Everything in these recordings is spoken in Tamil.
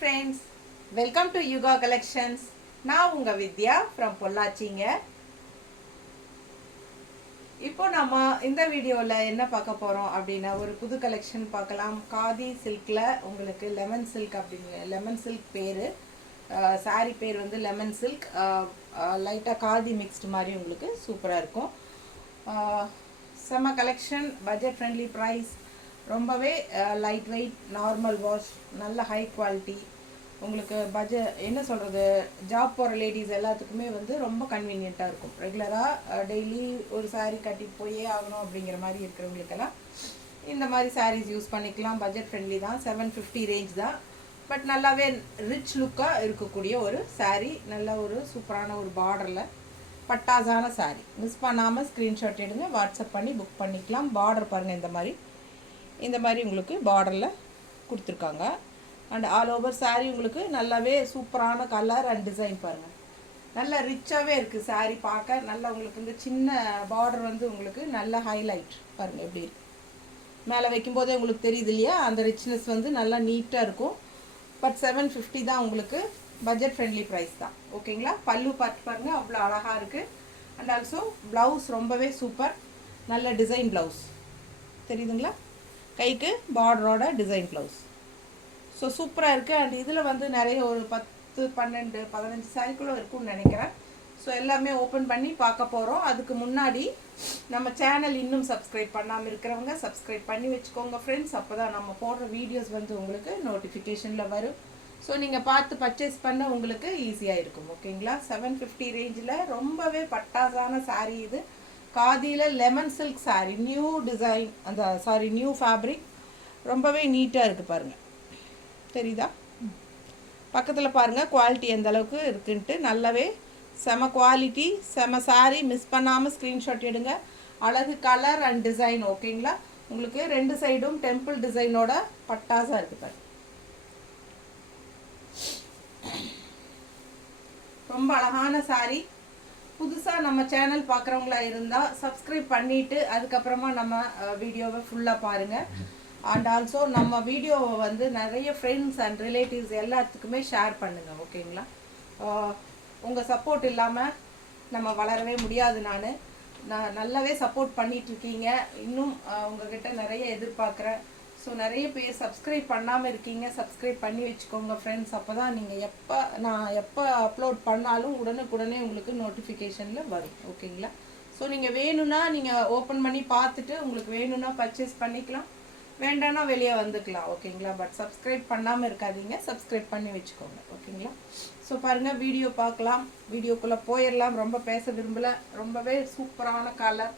friends, welcome to Yuga Collections. நான் உங்க வித்யா from பொள்ளாச்சிங்க. இப்போ நம்ம இந்த வீடியோல என்ன பார்க்க போறோம் அப்படினா ஒரு புது கலெக்ஷன் பார்க்கலாம். காதி சில்க்ல உங்களுக்கு லெமன் சில்க் அப்படிங்க லெமன் சில்க் பேரு saree பேர் வந்து லெமன் சில்க் லைட்டா காதி மிக்ஸ்ட் மாதிரி உங்களுக்கு சூப்பரா இருக்கும். செம கலெக்ஷன், பட்ஜெட் ஃப்ரெண்ட்லி பிரைஸ், ரொம்பவே லைட் வெயிட், நார்மல் வாஷ், நல்ல ஹை குவாலிட்டி. உங்களுக்கு என்ன சொல்கிறது, ஜாப் போகிற லேடிஸ் எல்லாத்துக்குமே வந்து ரொம்ப கன்வீனியண்ட்டாக இருக்கும். ரெகுலராக டெய்லி ஒரு saree கட்டிட்டு போயே ஆகணும் அப்படிங்கிற மாதிரி இருக்கிறவங்களுக்கெல்லாம் இந்த மாதிரி சாரீஸ் யூஸ் பண்ணிக்கலாம். பட்ஜெட் ஃப்ரெண்ட்லி தான், 750 ரேஞ்ச் தான். பட் நல்லாவே ரிச் லுக்காக இருக்கக்கூடிய ஒரு saree, நல்ல ஒரு சூப்பரான ஒரு பார்டரில் பட்டாசான saree. மிஸ் பண்ணாமல் ஸ்க்ரீன்ஷாட் எடுங்க, வாட்ஸ்அப் பண்ணி புக் பண்ணிக்கலாம். பார்டர் பாருங்கள், இந்த மாதிரி உங்களுக்கு பார்டரில் கொடுத்துருக்காங்க. அண்ட் ஆல் ஓவர் saree உங்களுக்கு நல்லாவே சூப்பரான கலர் அண்ட் டிசைன் பாருங்கள், நல்லா ரிச்சாகவே இருக்குது saree பார்க்க. நல்லா உங்களுக்கு இந்த சின்ன பார்டர் வந்து உங்களுக்கு நல்ல ஹைலைட் பாருங்கள் எப்படி இருக்கு. மேலே வைக்கும்போதே உங்களுக்கு தெரியுது இல்லையா, அந்த ரிச்னஸ் வந்து நல்லா நீட்டாக இருக்கும். பட் 750 தான், உங்களுக்கு பட்ஜெட் ஃப்ரெண்ட்லி ப்ரைஸ் தான். ஓகேங்களா. பல்லு பார்த்து பாருங்கள், அவ்வளோ அழகாக இருக்குது. அண்ட் ஆல்சோ ப்ளவுஸ் ரொம்பவே சூப்பர், நல்ல டிசைன் ப்ளவுஸ் தெரியுதுங்களா, கைக்கு பார்டரோட டிசைன் ப்ளவுஸ். ஸோ சூப்பராக இருக்குது. அண்ட் இதில் வந்து நிறைய ஒரு 10, 12, 15 சாரிக்குள்ளே இருக்கும்னு நினைக்கிறேன். ஸோ எல்லாமே ஓப்பன் பண்ணி பார்க்க போகிறோம். அதுக்கு முன்னாடி நம்ம சேனல் இன்னும் சப்ஸ்கிரைப் பண்ணாமல் இருக்கிறவங்க சப்ஸ்கிரைப் பண்ணி வச்சுக்கோங்க ஃப்ரெண்ட்ஸ். அப்போ தான் நம்ம போடுற வீடியோஸ் வந்து உங்களுக்கு நோட்டிஃபிகேஷனில் வரும். ஸோ நீங்கள் பார்த்து பர்ச்சேஸ் பண்ண உங்களுக்கு ஈஸியாக இருக்கும். ஓகேங்களா. 750 ரேஞ்சில் ரொம்பவே பட்டாசான saree இது. காதியில் lemon silk saree, new design, new fabric, ரொம்பவே நீட்டாக இருக்குது பாருங்கள், தெரியுதா. பக்கத்தில் பாருங்கள் குவாலிட்டி எந்த அளவுக்கு இருக்குன்ட்டு. நல்லாவே செம குவாலிட்டி, செம saree. மிஸ் பண்ணாமல் ஸ்க்ரீன்ஷாட் எடுங்க. அழகு கலர் அண்ட் டிசைன். ஓகேங்களா. உங்களுக்கு ரெண்டு சைடும் டெம்பிள் டிசைனோட பட்டாசாக இருக்குது பாருங்க, ரொம்ப அழகான saree. புதுசாக நம்ம சேனல் பார்க்குறவங்களா இருந்தால் சப்ஸ்கிரைப் பண்ணிவிட்டு அதுக்கப்புறமா நம்ம வீடியோவை ஃபுல்லாக பாருங்கள். அண்ட் ஆல்சோ நம்ம வீடியோவை வந்து நிறைய ஃப்ரெண்ட்ஸ் அண்ட் ரிலேட்டிவ்ஸ் எல்லாத்துக்குமே ஷேர் பண்ணுங்கள். ஓகேங்களா. உங்கள் சப்போர்ட் இல்லாமல் நம்ம வளரவே முடியாது. நான் நல்லாவே சப்போர்ட் பண்ணிகிட்ருக்கீங்க. இன்னும் உங்ககிட்ட நிறைய எதிர்பார்க்குறேன். ஸோ நிறைய பேர் சப்ஸ்கிரைப் பண்ணாமல் இருக்கீங்க, சப்ஸ்கிரைப் பண்ணி வச்சுக்கோங்க ஃப்ரெண்ட்ஸ். அப்போ தான் நீங்கள் நான் எப்போ அப்லோட் பண்ணாலும் உடனுக்குடனே உங்களுக்கு நோட்டிஃபிகேஷனில் வரும். ஓகேங்களா. ஸோ நீங்கள் வேணும்னா நீங்கள் ஓப்பன் பண்ணி பார்த்துட்டு உங்களுக்கு வேணும்னா பர்ச்சேஸ் பண்ணிக்கலாம், வேண்டாம்னா வெளியே வந்துக்கலாம். ஓகேங்களா. பட் சப்ஸ்கிரைப் பண்ணாமல் இருக்காதீங்க, சப்ஸ்கிரைப் பண்ணி வச்சுக்கோங்க. ஓகேங்களா. ஸோ பாருங்கள், வீடியோ பார்க்கலாம். வீடியோக்குள்ளே போயிடலாம். ரொம்ப பேச விரும்பலை. ரொம்பவே சூப்பரான கலர்,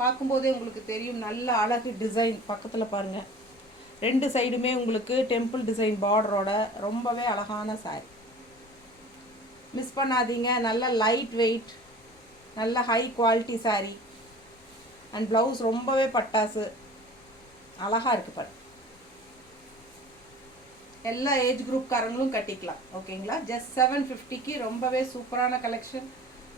பார்க்கும்போதே உங்களுக்கு தெரியும். நல்ல அழகு டிசைன். பக்கத்தில் பாருங்கள், ரெண்டு சைடுமே உங்களுக்கு டெம்பிள் டிசைன் பார்டரோட ரொம்பவே அழகான saree. மிஸ் பண்ணாதீங்க. நல்ல லைட் வெயிட், நல்ல high quality saree. And blouse ரொம்பவே பட்டாசு, அழகாக இருக்குது பாரு. எல்லா ஏஜ் குரூப்காரங்களும் கட்டிக்கலாம். ஓகேங்களா. ஜஸ்ட் 750க்கு ரொம்பவே சூப்பரான கலெக்ஷன்.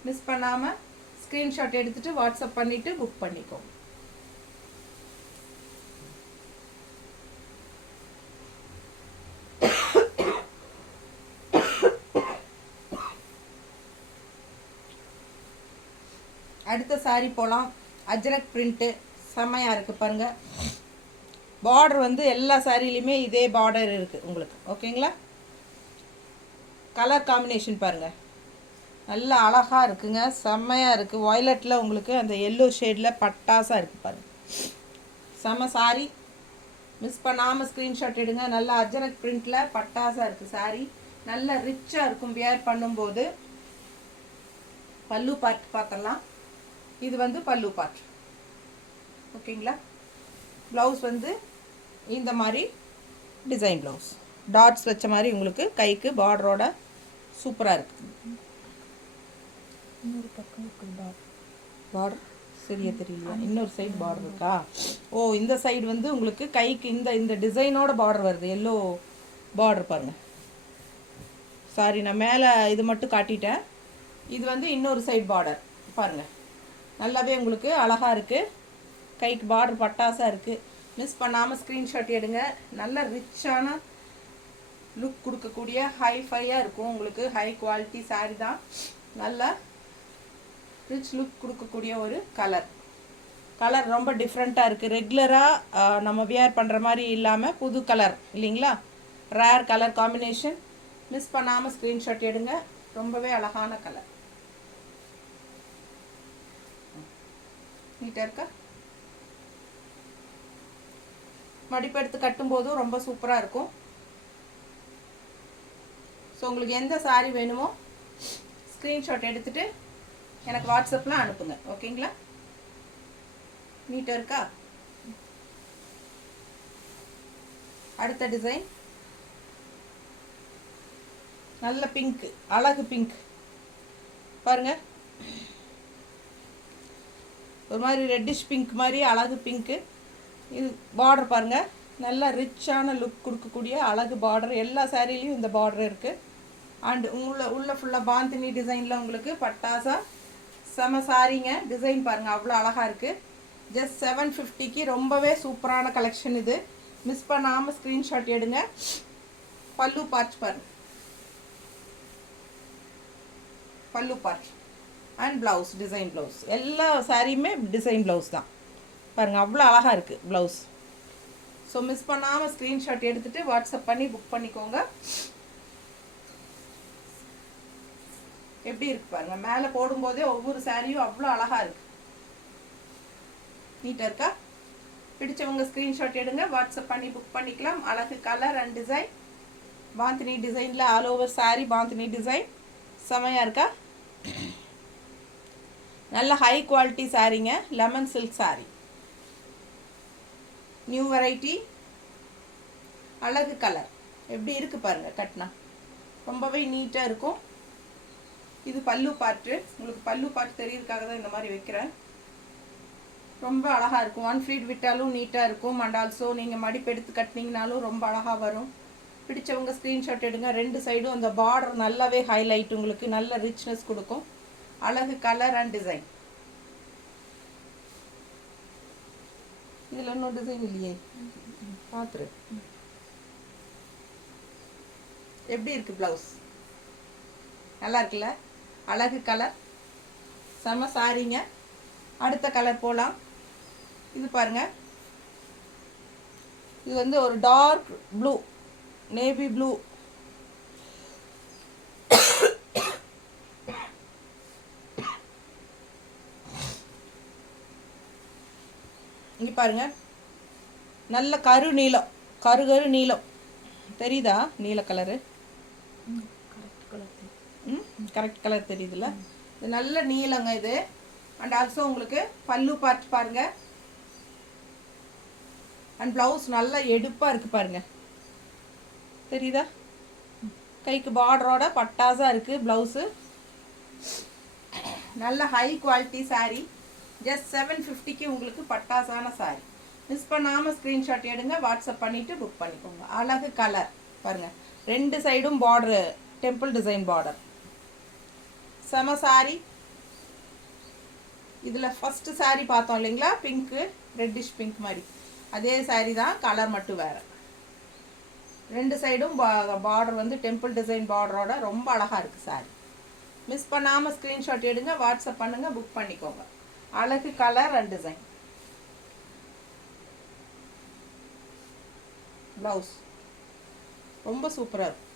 மிஸ் பண்ணாமல் ஸ்க்ரீன்ஷாட் எடுத்துகிட்டு வாட்ஸ்அப் பண்ணிவிட்டு புக் பண்ணிக்கோங்க. அடுத்த saree போகலாம். அஜ்ரக் பிரிண்ட்டு செம்மையாக இருக்குது பாருங்கள். பார்டர் வந்து எல்லா சாரிலையுமே இதே பார்டர் இருக்குது உங்களுக்கு. ஓகேங்களா. கலர் காம்பினேஷன் பாருங்கள், நல்லா அழகாக இருக்குங்க, செம்மையாக இருக்குது. வயலட்டில் உங்களுக்கு அந்த எல்லோ ஷேடில் பட்டாசாக இருக்குது பாருங்கள், செம்ம saree. மிஸ் பண்ணாமல் ஸ்க்ரீன்ஷாட் எடுங்க. நல்லா அஜ்ரக் பிரிண்ட்டில் பட்டாசாக இருக்குது saree. நல்லா ரிச்சாக இருக்கும் வியர் பண்ணும்போது. பல்லு பார்த்துடலாம். இது வந்து பல்லு பார்ட். ஓகேங்களா. ப்ளவுஸ் வந்து இந்த மாதிரி டிசைன் ப்ளவுஸ், டாட்ஸ் வச்ச மாதிரி உங்களுக்கு கைக்கு பார்டரோட சூப்பராக இருக்குது. இன்னொரு பக்கம் இருக்குது பார்டர், சரியா தெரியல. இன்னொரு சைடு பார்டர் இருக்கா. ஓ, இந்த சைடு வந்து உங்களுக்கு கைக்கு இந்த டிசைனோட பார்டர் வருது, எல்லோ பார்டர் பாருங்கள். சாரி, நான் மேலே இது மட்டும் காட்டிட்டேன். இது வந்து இன்னொரு சைடு பார்டர் பாருங்கள், நல்லாவே உங்களுக்கு அழகாக இருக்குது. கைக்கு பார்டர் பட்டாசாக இருக்குது. மிஸ் பண்ணாமல் ஸ்க்ரீன்ஷாட் எடுங்க. நல்ல ரிச்சான லுக் கொடுக்கக்கூடிய ஹைஃபையாக இருக்கும். உங்களுக்கு ஹை குவாலிட்டி சாரீ தான். நல்ல ரிச் லுக் கொடுக்கக்கூடிய ஒரு கலர் ரொம்ப டிஃப்ரெண்ட்டாக இருக்குது. ரெகுலராக நம்ம வியர் பண்ணுற மாதிரி இல்லாமல் புது கலர் இல்லைங்களா, ரேர் கலர் காம்பினேஷன். மிஸ் பண்ணாமல் ஸ்க்ரீன்ஷாட் எடுங்க. ரொம்பவே அழகான கலர். நீட்டாக இருக்கா? மடிப்பெடுத்து கட்டும்போதும் ரொம்ப சூப்பராக இருக்கும். ஸோ உங்களுக்கு எந்த சாரீ வேணுமோ ஸ்க்ரீன்ஷாட் எடுத்துகிட்டு எனக்கு வாட்ஸ்அப்பில் அனுப்புங்க. ஓகேங்களா? நீட்டாக இருக்கா? அடுத்த டிசைன் நல்ல பிங்க், அழகு பிங்க் பாருங்கள். ஒரு மாதிரி ரெட்டிஷ் பிங்க் மாதிரி அழகு பிங்க்கு. இது பார்டர் பாருங்கள், நல்ல ரிச்சான லுக் கொடுக்கக்கூடிய அழகு பார்டர். எல்லா சாரீலையும் இந்த பார்டர் இருக்குது. அண்டு உள்ள ஃபுல்லாக பாந்தினி டிசைனில் உங்களுக்கு பட்டாசா செம சாரீங்க. டிசைன் பாருங்கள், அவ்வளோ அழகாக இருக்குது. ஜஸ்ட் 750க்கு ரொம்பவே சூப்பரான கலெக்ஷன் இது. மிஸ் பண்ணாமல் ஸ்க்ரீன்ஷாட் எடுங்க. பல்லு பார்ட் பாருங்கள், பல்லு part and blouse, design blouse. எல்லா சாரியுமே டிசைன் ப்ளவுஸ் தான் பாருங்கள், அவ்வளோ அழகாக இருக்குது ப்ளவுஸ். ஸோ மிஸ் பண்ணாமல் ஸ்க்ரீன்ஷாட் எடுத்துகிட்டு வாட்ஸ்அப் பண்ணி புக் பண்ணிக்கோங்க. எப்படி இருக்கு பாருங்கள், மேலே போடும்போதே ஒவ்வொரு சாரியும் அவ்வளோ அழகாக இருக்குது. நீட்டாக இருக்கா? பிடிச்சவங்க ஸ்க்ரீன்ஷாட் எடுங்க, வாட்ஸ்அப் பண்ணி புக் பண்ணிக்கலாம். அழகு கலர் அண்ட் டிசைன். பாந்தினி டிசைனில் all over saree bandhani design செமையாக இருக்கா? நல்ல ஹை குவாலிட்டி சாரீங்க, lemon silk saree. New variety, அழகு கலர். எப்படி இருக்குது பாருங்கள் கட்டினா, ரொம்பவே நீட்டாக இருக்கும். இது பல்லு பார்ட்டு. உங்களுக்கு பல்லு பார்ட் தெரியறதுக்காக தான் இந்த மாதிரி வைக்கிறேன். ரொம்ப அழகாக இருக்கும். 1 ஃப்ளீட் விட்டாலும் நீட்டாக இருக்கும். அண்ட் ஆல்சோ நீங்கள் மடிப்பு எடுத்து கட்டினீங்கனாலும் ரொம்ப அழகாக வரும். பிடிச்சவங்க ஸ்க்ரீன்ஷாட் எடுங்க. 2 சைடும் அந்த பார்டர் நல்லாவே ஹைலைட், உங்களுக்கு நல்ல ரிச்னஸ் கொடுக்கும். அழகு கலர் அண்ட் டிசைன். இதில் இன்னும் டிசைன் இல்லையே, பார்த்துரு. எப்படி இருக்குது ப்ளவுஸ்? நல்லா இருக்குல்ல? அழகு கலர், செம சாரீங்க. அடுத்த கலர் போகலாம். இது பாருங்கள், இது வந்து ஒரு டார்க் ப்ளூ, நேவி ப்ளூ. இங்கே பாருங்கள், நல்ல கரு நீலம், கரு நீலம் தெரியுதா? நீல கலரு, கரெக்ட் கலர் தெரியுதுல்ல? இது நல்ல நீலங்க இது. அண்ட் ஆல்சோ உங்களுக்கு பல்லு பார்ட் பாருங்கள். அண்ட் ப்ளவுஸ் நல்லா எடுப்பாக இருக்குது பாருங்கள், தெரியுதா? கைக்கு பார்டரோட பட்டாசாக இருக்குது ப்ளவுஸு. நல்ல ஹை குவாலிட்டி சாரீ. ஜஸ்ட் 750க்கு உங்களுக்கு பட்டாசான சாரீ. மிஸ் பண்ணாமல் ஸ்க்ரீன்ஷாட் எடுங்க, வாட்ஸ்அப் பண்ணிவிட்டு புக் பண்ணிக்கோங்க. அழகு கலர் பாருங்கள், 2 சைடும் பார்டரு, டெம்பிள் டிசைன் பார்டர். செம சாரீ. இதில் ஃபஸ்ட்டு சாரீ பார்த்தோம் இல்லைங்களா, பிங்க்கு, ரெட்டிஷ் பிங்க் மாதிரி, அதே சாரீ தான், கலர் மட்டும் வேறு. 2 சைடும் பார்டர் வந்து டெம்பிள் டிசைன் பார்டரோட ரொம்ப அழகாக இருக்குது சாரீ. மிஸ் பண்ணாமல் ஸ்க்ரீன்ஷாட் எடுங்க, வாட்ஸ்அப் பண்ணுங்கள், புக் பண்ணிக்கோங்க. அழகு கலர் அண்ட் டிசைன். ப்ளவுஸ் ரொம்ப சூப்பராக இருக்கும்.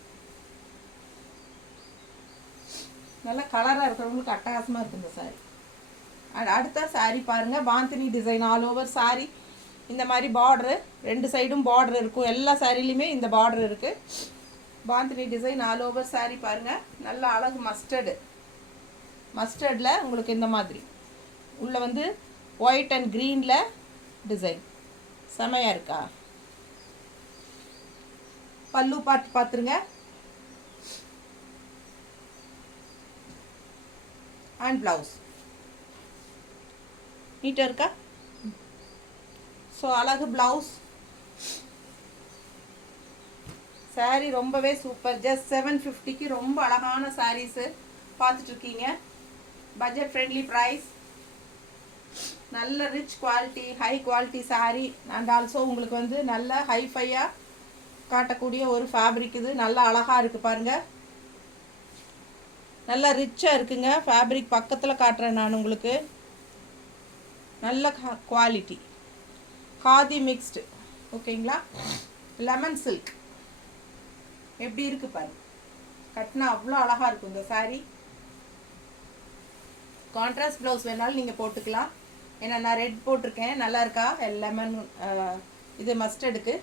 நல்லா கலராக இருக்கிறவங்களுக்கு அட்டகாசமாக இருக்குது இந்த சாரீ. அடுத்த சாரீ பாருங்கள், bandhani design all over sari. இந்த மாதிரி பார்டரு, 2 சைடும் பார்டர் இருக்கும். எல்லா சாரிலையுமே இந்த பார்டர் இருக்குது. Bandhani design all over sari பாருங்கள். நல்ல அழகு மஸ்டர்டில் உங்களுக்கு இந்த மாதிரி உள்ளே வந்து ஒயிட் அண்ட் க்ரீனில் டிசைன் செமையாக இருக்கா? பல்லு பார்த்துருங்க. அண்ட் ப்ளவுஸ் நீட்டாக இருக்கா? ஸோ அழகு ப்ளவுஸ். சாரீ ரொம்பவே சூப்பர். ஜஸ்ட் 750க்கு ரொம்ப அழகான சாரீஸு பார்த்துட்ருக்கீங்க. Budget friendly price. நல்ல rich quality, high quality saree. And also உங்களுக்கு வந்து நல்ல ஹைஃபையாக காட்டக்கூடிய ஒரு ஃபேப்ரிக் இது. நல்லா அழகாக இருக்குது பாருங்கள், நல்லா ரிச்சாக இருக்குங்க. ஃபேப்ரிக் பக்கத்தில் காட்டுறேன் நான் உங்களுக்கு. நல்ல குவாலிட்டி காதி மிக்ஸ்டு, ஓகேங்களா. லெமன் சில்க் எப்படி இருக்குது பாருங்கள், கட்டினா அவ்வளோ அழகாக இருக்கும் இந்த சாரீ. கான்ட்ராஸ்ட் ப்ளவுஸ் வேணாலும் நீங்கள் போட்டுக்கலாம். ஏன்னா நான் ரெட் போட்டிருக்கேன், நல்லா இருக்கா. லெமன் இது மஸ்டர்டுக்கு.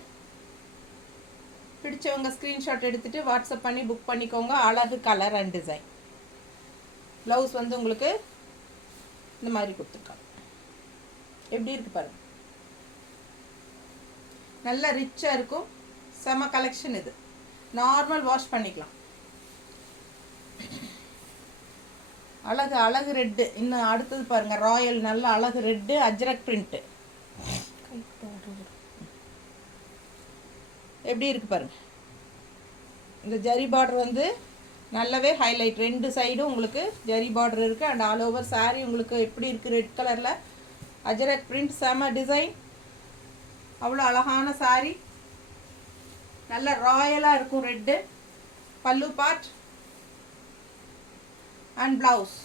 பிடிச்சவங்க ஸ்க்ரீன்ஷாட் எடுத்துகிட்டு வாட்ஸ்அப் பண்ணி புக் பண்ணிக்கோங்க. அழகு கலர் அண்ட் டிசைன். ப்ளவுஸ் வந்து உங்களுக்கு இந்த மாதிரி கொடுத்துருக்காங்க. எப்படி இருக்குது பாருங்கள், நல்லா ரிச்சாக இருக்கும். செம கலெக்ஷன் இது. நார்மல் வாஷ் பண்ணிக்கலாம். அழகு அழகு ரெட்டு. இன்னும் அடுத்தது பாருங்கள், ராயல் நல்ல அழகு ரெட்டு, அஜ்ரக் பிரிண்ட்டு. எப்படி இருக்குது பாருங்கள். இந்த ஜரி பார்டர் வந்து நல்லாவே ஹைலைட். 2 சைடும் உங்களுக்கு ஜரி பார்டர் இருக்குது. அண்ட் ஆல் ஓவர் சாரீ உங்களுக்கு எப்படி இருக்குது, ரெட் கலரில் அஜ்ரக் பிரிண்ட். செம டிசைன், அவ்வளோ அழகான சாரீ. நல்ல ராயலாக இருக்கும் ரெட்டு. பல்லு பார்ட் அண்ட் ப்ளவுஸ்.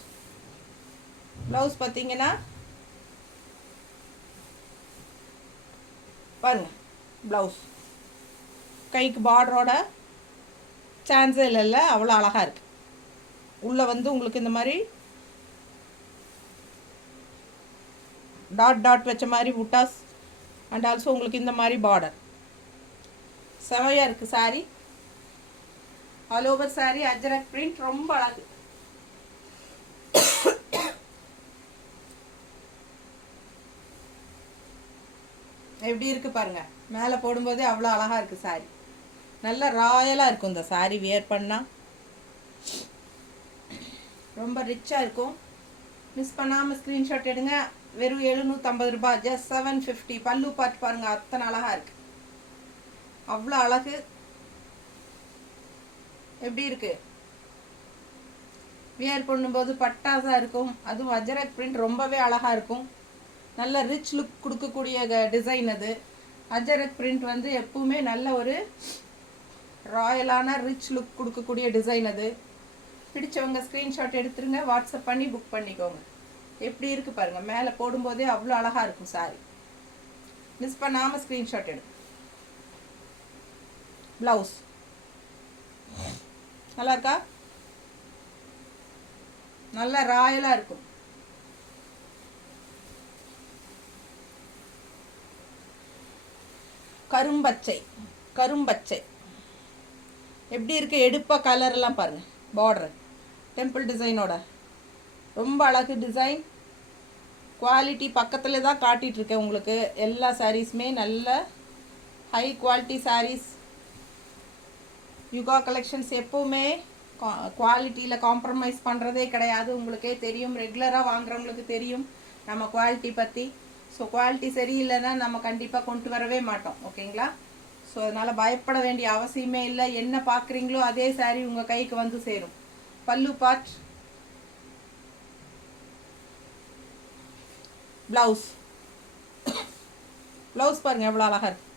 ப்ளவுஸ் பார்த்தீங்கன்னா பாருங்கள், ப்ளவுஸ் கைக்கு பார்டரோட சான்ஸே இல்லைல்ல, அவ்வளோ அழகாக இருக்குது. உள்ளே வந்து உங்களுக்கு இந்த மாதிரி டாட் டாட் வச்ச மாதிரி புட்டாஸ் அண்ட் ஆல்சோ உங்களுக்கு இந்த மாதிரி பார்டர். செமையாக இருக்குது sari. All over sari Ajrakh print, ரொம்ப அழகு. எப்படி இருக்குது பாருங்கள், மேலே போடும்போதே அவ்வளோ அழகாக இருக்குது சாரீ. நல்ல ராயலாக இருக்கும் இந்த சாரீ வியர் பண்ணால். ரொம்ப ரிச்சாக இருக்கும். மிஸ் பண்ணாமல் ஸ்க்ரீன்ஷாட் எடுங்க. வெறும் 750 ரூபாய், ஜஸ்ட் 750. பல்லு பார்ட் பாருங்கள், அத்தனை அழகாக இருக்குது. அவ்வளோ அழகு. எப்படி இருக்குது, வியர் பண்ணும்போது பட்டாசாக இருக்கும். அதுவும் அஜ்ரக் பிரிண்ட் ரொம்பவே அழகாக இருக்கும். நல்ல ரிச் லுக் கொடுக்கக்கூடிய டிசைன் அது. அஜ்ரக் பிரிண்ட் வந்து எப்பவுமே நல்ல ஒரு ராயலான ரிச் லுக் கொடுக்கக்கூடிய டிசைன் அது. பிடிச்சவங்க ஸ்க்ரீன்ஷாட் எடுத்துருங்க, வாட்ஸ்அப் பண்ணி புக் பண்ணிக்கோங்க. எப்படி இருக்குது பாருங்கள், மேலே போடும்போதே அவ்வளோ அழகாக இருக்கும் சாரி. மிஸ் பண்ணாமல் ஸ்க்ரீன்ஷாட் எடு. ப்ளவுஸ் நல்லா இருக்கா, நல்ல ராயலாக இருக்கும். கரும்பச்சை, கரும்பச்சை எப்படி இருக்குது, எடுப்பாக கலர்லாம் பாருங்கள். பார்டர் டெம்பிள் டிசைனோட ரொம்ப அழகு டிசைன். குவாலிட்டி பக்கத்தில் தான் காட்டிகிட்ருக்கேன் உங்களுக்கு. எல்லா சாரீஸுமே நல்ல ஹை குவாலிட்டி சாரீஸ். யுகா கலெக்ஷன்ஸ் எப்போவுமே குவாலிட்டியில் காம்ப்ரமைஸ் பண்ணுறதே கிடையாது. உங்களுக்கே தெரியும், ரெகுலராக வாங்குறவங்களுக்கு தெரியும் நம்ம குவாலிட்டி பற்றி. ஸோ குவாலிட்டி சரியில்லைன்னா நம்ம கண்டிப்பாக கொண்டு வரவே மாட்டோம், ஓகேங்களா. ஸோ அதனால் பயப்பட வேண்டிய அவசியமே இல்லை. என்ன பார்க்குறீங்களோ அதே சாரீ உங்கள் கைக்கு வந்து சேரும். பல்லு பார்ட், ப்ளவுஸ். ப்ளவுஸ் பாருங்கள் எவ்வளோ அழகாக இருக்கு.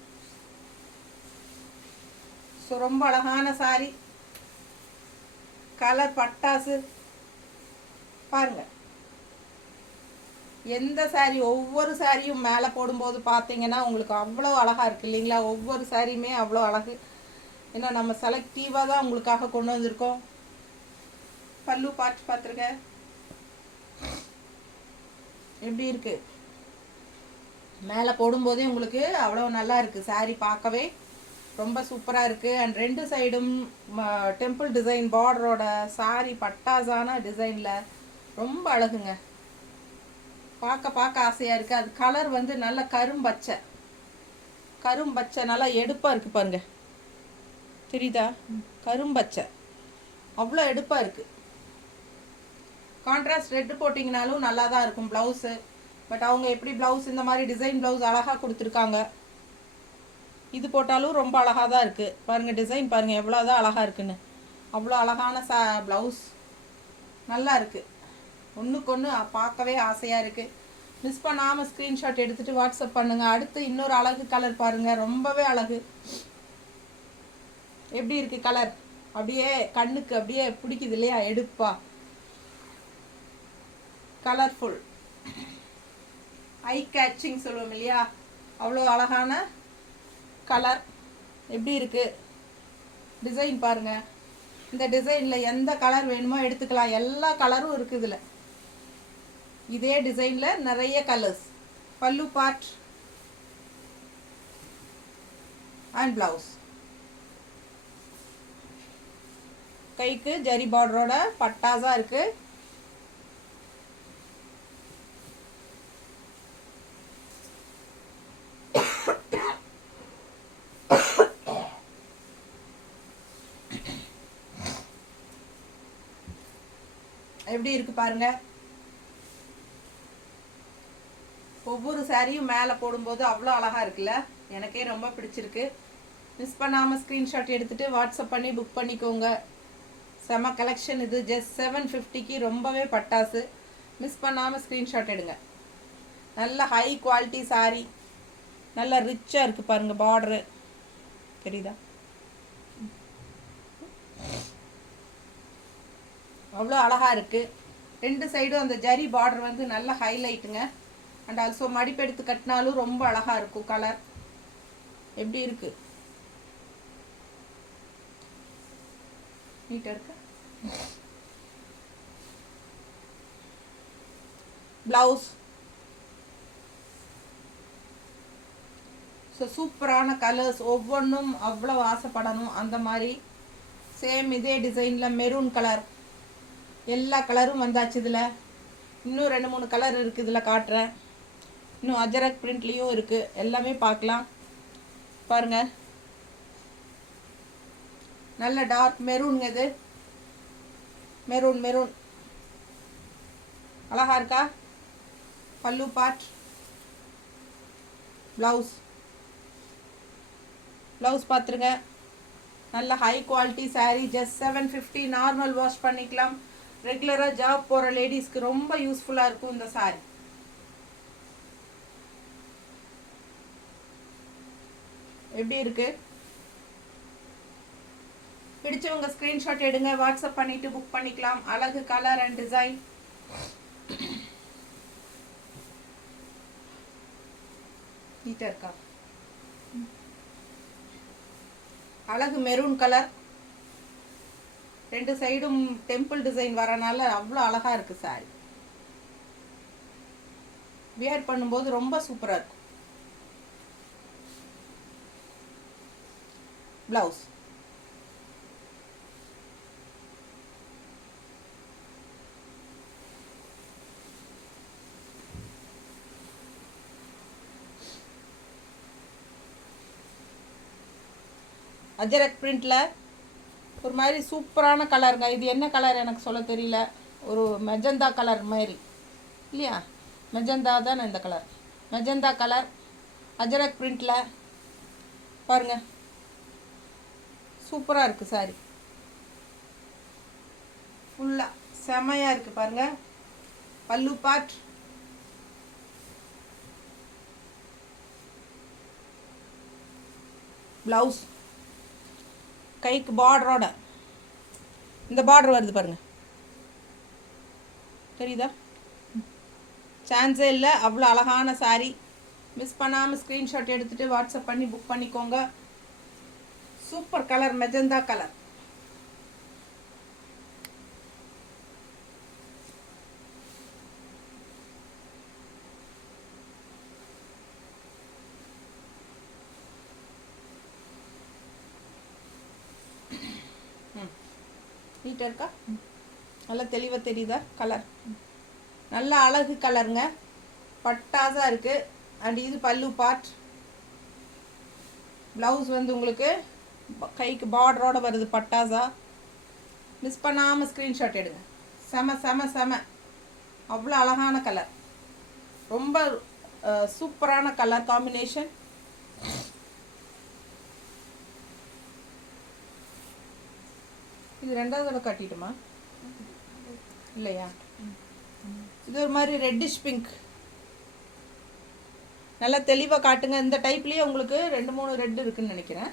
ஸோ ரொம்ப அழகான சாரீ. கலர் பட்டாசு பாருங்கள். எந்த சாரீ, ஒவ்வொரு சாரியும் மேலே போடும்போது பார்த்தீங்கன்னா உங்களுக்கு அவ்வளோ அழகாக இருக்குது இல்லைங்களா. ஒவ்வொரு சாரியுமே அவ்வளோ அழகு. ஏன்னா நம்ம செலக்டிவாக தான் உங்களுக்காக கொண்டு வந்திருக்கோம். பல்லு பார்த்துருங்க எப்படி இருக்குது. மேலே போடும்போதே உங்களுக்கு அவ்வளோ நல்லா இருக்குது சாரீ. பார்க்கவே ரொம்ப சூப்பராக இருக்குது. அண்ட் 2 சைடும் டெம்பிள் டிசைன் பார்டரோட சாரீ பட்டாசான டிசைனில் ரொம்ப அழகுங்க. பார்க்க ஆசையாக இருக்குது. அது கலர் வந்து நல்ல கரும்பச்சை, கரும்பச்சை நல்லா எடுப்பாக இருக்குது பாருங்க, தெரியுதா. கரும்பச்சை அவ்வளோ எடுப்பாக இருக்குது. கான்ட்ராஸ்ட் ரெட்டு போட்டிங்கனாலும் நல்லா தான் இருக்கும் ப்ளவுஸு. பட் அவங்க எப்படி ப்ளவுஸ் இந்த மாதிரி டிசைன் ப்ளவுஸ் அழகாக கொடுத்துருக்காங்க. இது போட்டாலும் ரொம்ப அழகாக தான் இருக்குது பாருங்கள். டிசைன் பாருங்கள் எவ்வளோ தான் அழகாக இருக்குன்னு. அவ்வளோ அழகான ப்ளவுஸ் நல்லா இருக்குது. ஒன்றுக்கு ஒன்று பார்க்கவே ஆசையாக இருக்குது. மிஸ் பண்ணாமல் ஸ்க்ரீன்ஷாட் எடுத்துகிட்டு வாட்ஸ்அப் பண்ணுங்கள். அடுத்து இன்னொரு அழகு கலர் பாருங்கள், ரொம்பவே அழகு. எப்படி இருக்கு கலர்? அப்படியே கண்ணுக்கு அப்படியே பிடிக்குது இல்லையா? எடுப்பா, கலர்ஃபுல், ஐ கேட்சிங் சொல்லுவோம் இல்லையா? அவ்வளோ அழகான கலர். எப்படி இருக்கு டிசைன் பாருங்க. இந்த டிசைனில் எந்த கலர் வேணுமோ எடுத்துக்கலாம். எல்லா கலரும் இருக்குது இதில். இதே டிசைனில் நிறைய கலர்ஸ். பல்லு பார்ட் அண்ட் ப்ளவுஸ். கைக்கு ஜரி பார்டரோட பட்டாசா இருக்கு. எப்படி இருக்கு பாருங்க. ஒவ்வொரு சாரியும் மேலே போடும்போது அவ்வளோ அழகா இருக்குல்ல? எனக்கே ரொம்ப பிடிச்சிருக்கு. மிஸ் பண்ணாமல் ஸ்க்ரீன்ஷாட் எடுத்துட்டு வாட்ஸ்அப் பண்ணி புக் பண்ணிக்கோங்க. செம கலெக்ஷன் இது. ஜஸ்ட் 750க்கு ரொம்பவே பட்டாசு. மிஸ் பண்ணாமல் ஸ்க்ரீன்ஷாட் எடுங்க. நல்ல ஹை குவாலிட்டி சாரி, நல்ல ரிச்சாக இருக்குது பாருங்கள். பார்டரு தெரியுதா? அவ்வளோ அழகாக இருக்குது. ரெண்டு சைடும் அந்த ஜரி பார்டர் வந்து நல்ல ஹைலைட்டுங்க. அண்ட் ஆல்சோ மடிப்பெடுத்து கட்டினாலும் ரொம்ப அழகாக இருக்கும் கலர். எப்படி இருக்கு? நீட்டாக இருக்கு. ப்ளவுஸ் ஸோ சூப்பரான கலர்ஸ். ஒவ்வொன்றும் அவ்வளோ ஆசைப்படணும் அந்த மாதிரி. சேம் இதே டிசைனில் மெரூன் கலர். எல்லா கலரும் வந்தாச்சு இதில். இன்னும் 2-3 கலர் இருக்குது இதில் காட்டுறேன். இன்னும் அஜரக் பிரிண்ட்லேயும் இருக்குது. எல்லாமே பார்க்கலாம் பாருங்கள். நல்ல டார்க் மெரூனுங்க இது. மெரூன் மெரூன் அழகா இருக்கா? பல்லு பார்ட், ப்ளவுஸ். ப்ளவுஸ் பார்த்துருங்க. நல்ல high quality sari. Just 750. Normal wash பண்ணிக்கலாம். ரெகுலராக ஜாப் போகிற லேடிஸ்க்கு ரொம்ப யூஸ்ஃபுல்லாக இருக்கும் இந்த சாரீ. எப்படி இருக்கு? பிடிச்சவங்க ஸ்க்ரீன்ஷாட் எடுங்க. வாட்ஸ்அப் பண்ணிட்டு புக் பண்ணிக்கலாம். அழகு கலர் அண்ட் டிசைன். நீட்டாக இருக்கா? அழகு மெரூன் கலர். ரெண்டு சைடும் டெம்பிள் டிசைன் வரனால அவ்வளோ அழகாக இருக்குது சாரி. வியர் பண்ணும்போது ரொம்ப சூப்பராக இருக்கும். ப்ளவுஸ் அஜரக் பிரிண்டில் ஒரு மாதிரி சூப்பரான கலருங்க. இது என்ன கலர் எனக்கு சொல்ல தெரியல. ஒரு மெஜந்தா கலர் மாதிரி இல்லையா? மெஜந்தா தானே இந்த கலர். மெஜந்தா கலர் அஜரக் பிரிண்டில் பாருங்கள். சூப்பராக இருக்குது சாரி. ஃபுல்லாக செமையாக இருக்குது பாருங்கள். பல்லு பார்ட், ப்ளவுஸ், கைக்கு பார்டரோட இந்த பார்டர் வருது பாருங்கள். தெரியுதா? சான்ஸே இல்லை. அவ்வளோ அழகான சாரி. மிஸ் பண்ணாமல் ஸ்க்ரீன்ஷாட் எடுத்துகிட்டு வாட்ஸ்அப் பண்ணி புக் பண்ணிக்கோங்க. Super colour, magenta colour. நீட்டாக இருக்கா? நல்லா தெளிவாக தெரியுதா கலர்? நல்ல அழகு கலருங்க. பட்டாசாக இருக்குது. அண்ட் இது பல்லு பார்ட். ப்ளவுஸ் வந்து உங்களுக்கு கைக்கு பார்டரோட வருது பட்டாசா. மிஸ் பண்ணாமல் ஸ்க்ரீன்ஷாட் எடுங்க. செம செம செம. அவ்வளோ அழகான கலர். ரொம்ப சூப்பரான கலர் காம்பினேஷன். இது ரெண்டாவது தடவை காட்டிட்டுமா? இல்லையா? இது ஒரு மாதிரி ரெட்டிஷ் பிங்க். நல்லா தெளிவாக காட்டுங்க. இந்த டைப்லேயே உங்களுக்கு 2-3 ரெட் இருக்குன்னு நினைக்கிறேன்.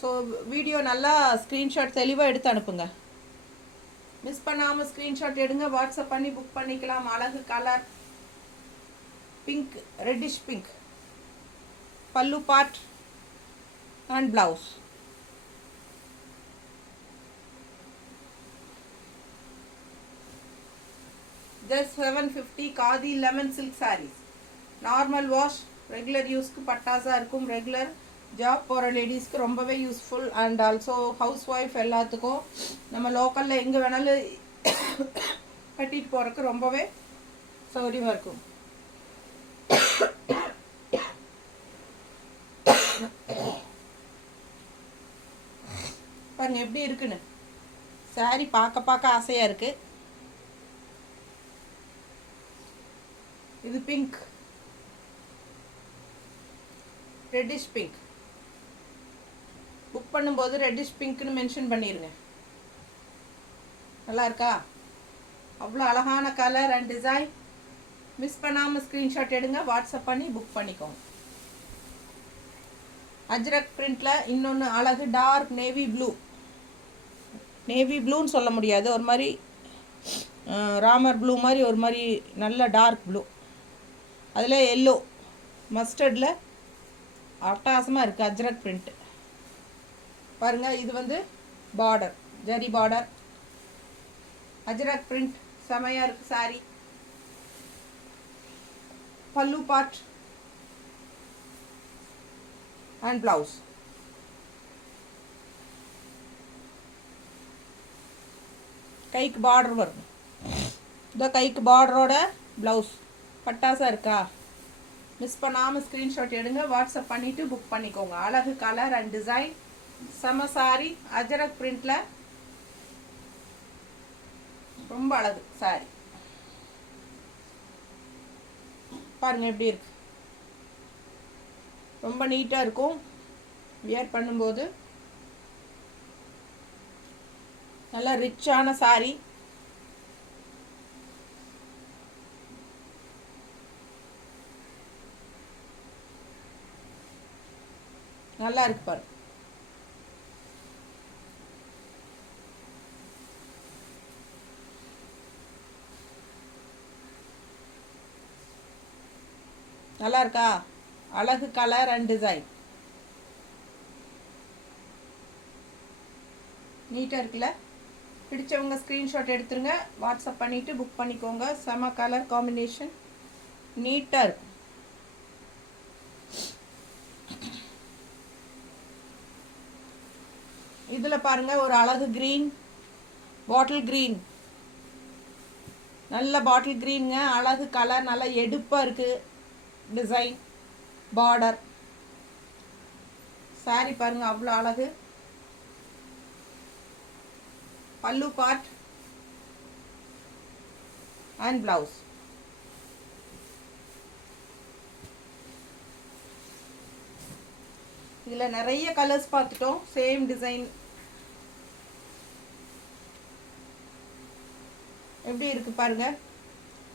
ஸோ வீடியோ நல்லா ஸ்க்ரீன்ஷாட் தெளிவாக எடுத்து அனுப்புங்க. மிஸ் பண்ணாமல் ஸ்க்ரீன்ஷாட் எடுங்க, வாட்ஸ்அப் பண்ணி புக் பண்ணிக்கலாம். அழகு கலர் பிங்க், ரெட்டிஷ் பிங்க், பல்லு part and blouse. Just 750 khadi lemon silk sarees. Normal wash, regular யூஸ்க்கு பட்டாசாக இருக்கும். ரெகுலர் ஜாப் போகிற லேடிஸ்க்கு ரொம்பவே useful. And also house wife எல்லாத்துக்கும் நம்ம லோக்கலில் எங்கே வேணாலும் கட்டிட்டு போகிறதுக்கு ரொம்பவே சௌகரியமாக இருக்கும். பாருங்க எப்படி இருக்குன்னு. சாரி பார்க்க ஆசையாக இருக்குது. இது பிங்க், ரெட்டிஷ் பிங்க். புக் பண்ணும்போது ரெட்டிஷ் பிங்க்னு மென்ஷன் பண்ணிடுங்க. நல்லா இருக்கா? அவ்வளோ அழகான கலர் அண்ட் டிசைன். மிஸ் பண்ணாமல் ஸ்க்ரீன்ஷாட் எடுங்க, வாட்ஸ்அப் பண்ணி புக் பண்ணிக்கோங்க. அஜ்ரக் பிரிண்டில் இன்னொன்று அழகு டார்க் நேவி ப்ளூ. நேவி ப்ளூன்னு சொல்ல முடியாது, ஒரு மாதிரி ராமர் ப்ளூ மாதிரி, ஒரு மாதிரி நல்ல டார்க் ப்ளூ. அதில் எல்லோ மஸ்டர்டில் அட்டகாசமாக இருக்குது அஜ்ரக் பிரிண்ட். பாருங்கள், இது வந்து border, zari border, Ajrakh print செமையாக இருக்குது சாரி. பல்லு பார்ட் அண்ட் ப்ளவுஸ். கைக்கு பார்டர் வரும். இந்த கைக்கு பார்டரோட ப்ளவுஸ் பட்டாசாக இருக்கா? மிஸ் பண்ணாமல் ஸ்க்ரீன்ஷாட் எடுங்க, வாட்ஸ்அப் பண்ணிவிட்டு புக் பண்ணிக்கோங்க. அழகு கலர் அண்ட் டிசைன், செம சாரி, அஜரக் பிரிண்டில் ரொம்ப அழகு சாரி. பாருங்கள் எப்படி இருக்கு. ரொம்ப நீட்டாக இருக்கும் வியர் பண்ணும்போது. நல்லா ரிச்சான சாரி. நல்லா இருக்கு பாரு. நல்லா இருக்கா? அழகு கலர் அண்ட் டிசைன் நீட்டாக இருக்குல்ல? பிடிச்சவங்க ஸ்க்ரீன்ஷாட் எடுத்துருங்க, வாட்ஸ்அப் பண்ணிவிட்டு புக் பண்ணிக்கோங்க. செம கலர் காம்பினேஷன், நீட்டாக இருக்கும். இதில் பாருங்கள் ஒரு அழகு க்ரீன், பாட்டில் க்ரீன், நல்ல பாட்டில் க்ரீனுங்க. அழகு கலர், நல்லா எடுப்பாக இருக்குது. டிசைன், பார்டர், சாரி பாருங்கள் அவ்வளோ அழகு. பல்லு பார்ட் அண்ட் ப்ளவுஸ். இதில் நிறைய கலர்ஸ் பார்த்துட்டோம். சேம் டிசைன் எப்படி இருக்குது பாருங்கள்.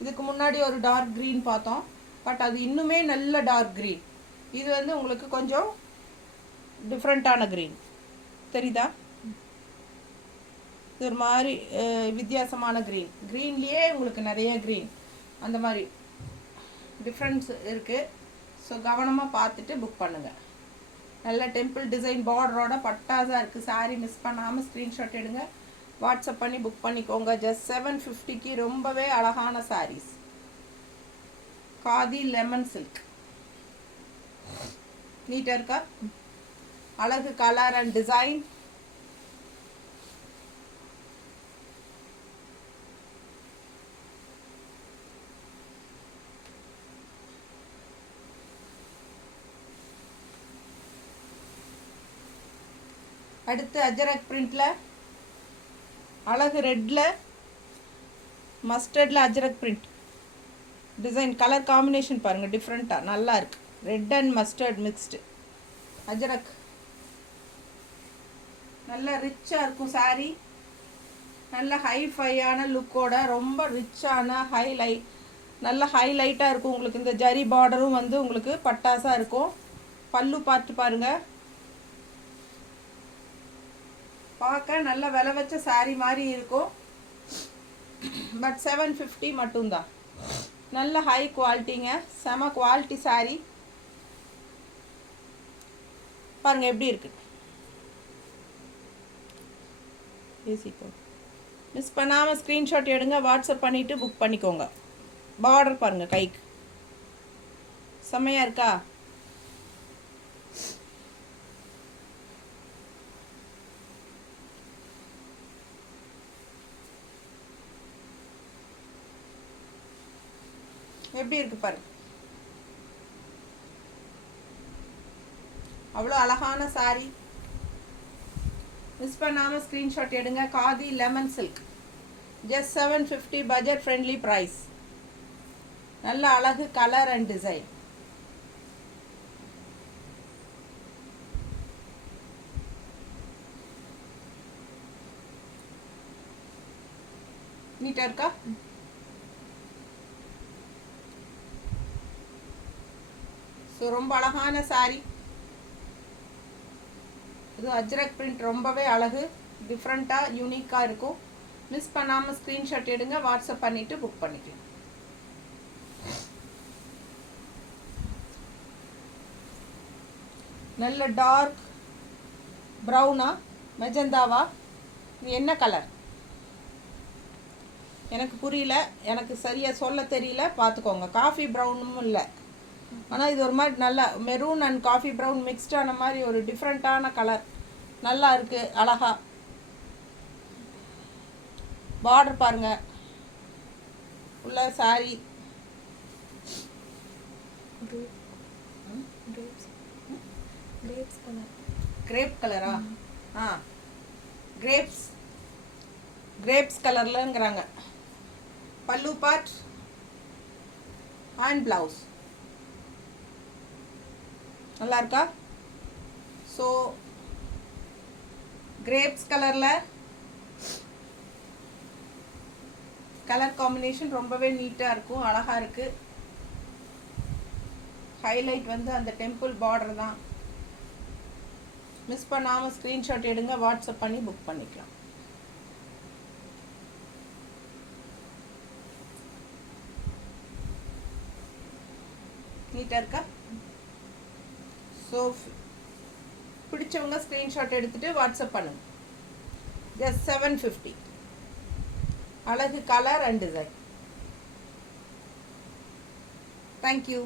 இதுக்கு முன்னாடி ஒரு டார்க் க்ரீன் பார்த்தோம், பட் அது இன்னுமே நல்ல டார்க் க்ரீன். இது வந்து உங்களுக்கு கொஞ்சம் டிஃப்ரெண்ட்டான க்ரீன் தெரியுதா? இது ஒரு மாதிரி வித்தியாசமான க்ரீன். க்ரீன்லேயே உங்களுக்கு நிறைய க்ரீன் அந்த மாதிரி டிஃப்ரென்ஸ் இருக்குது. ஸோ கவனமாக பார்த்துட்டு புக் பண்ணுங்கள். நல்ல டெம்பிள் டிசைன் பார்டரோட பட்டாசாக இருக்குது சாரி. மிஸ் பண்ணாமல் ஸ்க்ரீன்ஷாட் எடுங்க, வாட்ஸ்அப் பண்ணி புக் பண்ணிக்கோங்க. ஜஸ்ட் 750க்கு ரொம்பவே அழகான சாரீஸ். காதி லெமன் சில்க் நீட்டாக இருக்கா? அழகு கலர் அண்ட் டிசைன். அடுத்து அஜரக் பிரிண்டில் அழகு ரெட்டில் மஸ்டர்டில் ajrak print design. Colour combination பாருங்கள், டிஃப்ரெண்ட்டாக நல்லா இருக்குது. Red and mustard mixed ajrak. நல்லா ரிச்சாக இருக்கும் சாரீ. நல்ல ஹைஃபையான லுக்கோட ரொம்ப ரிச்சான நல்ல ஹைலைட்டாக இருக்கும். உங்களுக்கு இந்த ஜரி பார்டரும் வந்து உங்களுக்கு பட்டாசாக இருக்கும். பல்லு பார்த்து பாருங்கள், பார்க்க நல்ல விலை வச்ச saree மாதிரி இருக்கும். பட் 750 மட்டும்தான். நல்ல ஹை குவாலிட்டிங்க, செம குவாலிட்டி saree. பாருங்க எப்படி இருக்கு. மிஸ் பண்ணாமல் ஸ்க்ரீன்ஷாட் எடுங்க, வாட்ஸ்அப் பண்ணிவிட்டு புக் பண்ணிக்கோங்க. பார்டர் பாருங்க கைக்கு செம்மையாக இருக்கா? எப்படி இருக்கு பாருங்க. அவ்வளோ அழகான saree. மிஸ் பண்ணாமல் ஸ்க்ரீன்ஷாட் எடுங்க. Khadi lemon silk, just 750, budget friendly price. நல்ல அழகு கலர் அண்ட் டிசைன். நீட்டாக இருக்கா? ஸோ ரொம்ப அழகான saree. இது அஜ்ரக் பிரிண்ட் ரொம்பவே அழகு, டிஃப்ரெண்ட்டாக யூனிக்காக இருக்கும். மிஸ் பண்ணாமல் ஸ்க்ரீன்ஷாட் எடுங்க, வாட்ஸ்அப் பண்ணிவிட்டு புக் பண்ணிக்கலாம். நல்ல டார்க் ப்ரௌனா மெஜந்தாவா? இது என்ன கலர் எனக்கு புரியல, எனக்கு சரியாக சொல்ல தெரியல, பார்த்துக்கோங்க. காஃபி ப்ரௌனும் இல்லை, ஆனால் இது ஒரு மாதிரி நல்லா மெரூன் அண்ட் காஃபி ப்ரௌன் மிக்ஸ்டான மாதிரி ஒரு டிஃப்ரெண்ட்டான கலர். நல்லா இருக்குது, அழகா. பார்டர் பாருங்க, உள்ள saree கிரேப் கலரா? கிரேப்ஸ் கலர்லங்கிறாங்க. பல்லு பார்ட் அண்ட் பிளவுஸ் நல்லா இருக்கா? ஸோ கிரேப்ஸ் கலரில் கலர் காம்பினேஷன் ரொம்பவே நீட்டாக இருக்கும், அழகாக இருக்குது. ஹைலைட் வந்து அந்த டெம்பிள் பார்டர் தான். மிஸ் பண்ணாமல் ஸ்க்ரீன்ஷாட் எடுங்க, வாட்ஸ்அப் பண்ணி புக் பண்ணிக்கலாம். நீட்டாக இருக்கா? ஸோ பிடிச்சவங்க ஸ்க்ரீன்ஷாட் எடுத்துகிட்டு வாட்ஸ்அப் பண்ணுங்க. ஜஸ்ட் 750. அழகு கலர் அண்ட் டிசைன். தேங்க்யூ.